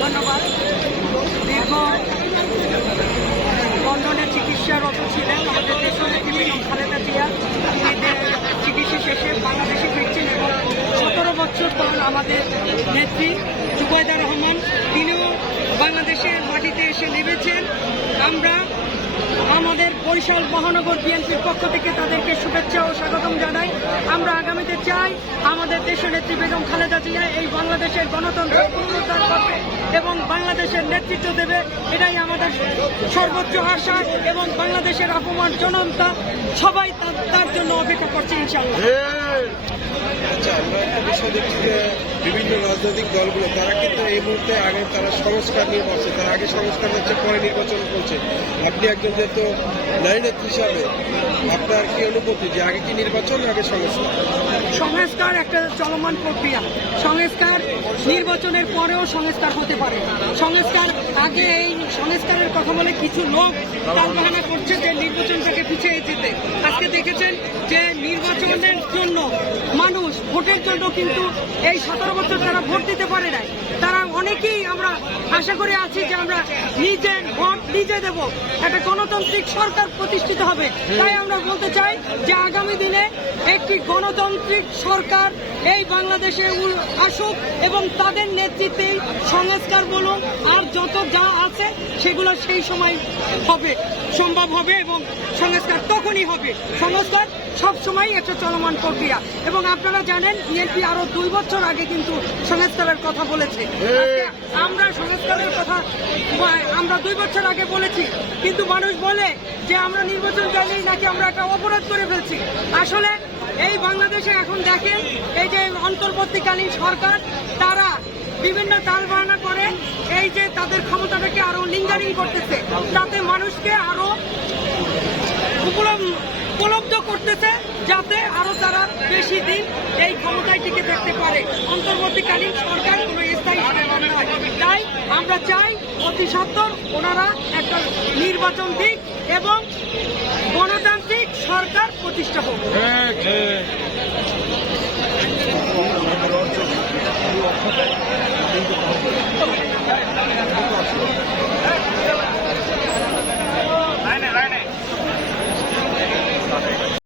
ধন্যবাদ দীর্ঘ লন্ডনে চিকিৎসারত ছিলেন আমাদের দেশের বেগম খালেদা জিয়া। চিকিৎসা শেষে বাংলাদেশে ফিরছেন এবং সতেরো বছর পর আমাদের নেত্রী জুবাইদা রহমান, তিনিও বাংলাদেশের মাটিতে এসে নেমেছেন। আমরা আমাদের বরিশাল মহানগর বিএনপির পক্ষ থেকে তাদেরকে শুভেচ্ছা ও স্বাগতম জানাই। আমরা আগামীতে চাই আমাদের দেশের নেত্রী বেগম খালেদা জিয়া এই বাংলাদেশের গণতন্ত্র পুনরুদ্ধার করবে এবং বাংলাদেশের নেতৃত্ব দেবে। এটাই আমাদের সর্বোচ্চ আশা এবং বাংলাদেশের অপমান জনতা সবাই তার জন্য অপেক্ষা করছে ইনশাল্লাহ বিভিন্ন রাজনৈতিক দলগুলো, তারা কিন্তু এই মুহূর্তে আগে তারা সংস্কার নিয়ে বসে, তার আগে সংস্কার হচ্ছে, পরে নির্বাচন করছে। আপনি একজন যেহেতু নারী নেত্রী হিসাবে, আপনার কি অনুভূতি যে আগে কি নির্বাচন, আগে সংস্কার? সংস্কার একটা চলমান প্রক্রিয়া। সংস্কার নির্বাচনের পরেও সংস্কার হতে পারে। সংস্কার আগে এই সংস্কারের কথা বলে কিছু লোক টালবাহানা করছে যে নির্বাচনটাকে পিছিয়ে যেতে। আজকে দেখেছেন যে নির্বাচনের জন্য মানুষ ভোটের জন্য কিন্তু এই সতেরো বছর তারা ভোট দিতে পারে নাই। তারা অনেকেই আমরা আশা করে আছি যে আমরা নিজের ভোট নিজে দেব। একটা গণতান্ত্রিক সরকার প্রতিষ্ঠিত হবে, তাই আমরা বলতে চাই একটি গণতান্ত্রিক সরকার এই বাংলাদেশে আসুক এবং তাদের নেতৃত্বেই সংস্কার বলুন, আর যত যা আছে সেগুলো সেই সময় হবে, সম্ভব হবে এবং সংস্কার তখনই হবে। সংস্কার সবসময় একটা চলমান প্রক্রিয়া। এবং আপনারা জানেন, বিএনপি আরও দুই বছর আগে কিন্তু সংস্কারের কথা বলেছে। আমরা সংস্কারের কথা আমরা দুই বছর আগে বলেছি, কিন্তু মানুষ বলে যে আমরা নির্বাচন জানি নাকি আমরা একটা অপরাধ করে ফেলছি। আসলে এই বাংলাদেশে এখন দেখেন, এই যে অন্তর্বর্তীকালীন সরকার, তারা বিভিন্ন তালবাহানা করে, এই যে তাদের ক্ষমতাটাকে আরও লিঙ্গারিং করতেছে। তাতে মানুষকে আরও উপলব্ধ করতেছে, যাতে আরও তারা বেশি দিন এই ক্ষমতায় টিকে থাকতে পারে। অন্তর্বর্তীকালীন সরকার কোনো স্থায়ী তাই আমরা চাই অতি সত্বর ওনারা একটা নির্বাচন দিক এবং সরকার প্রতিষ্ঠা অঞ্চল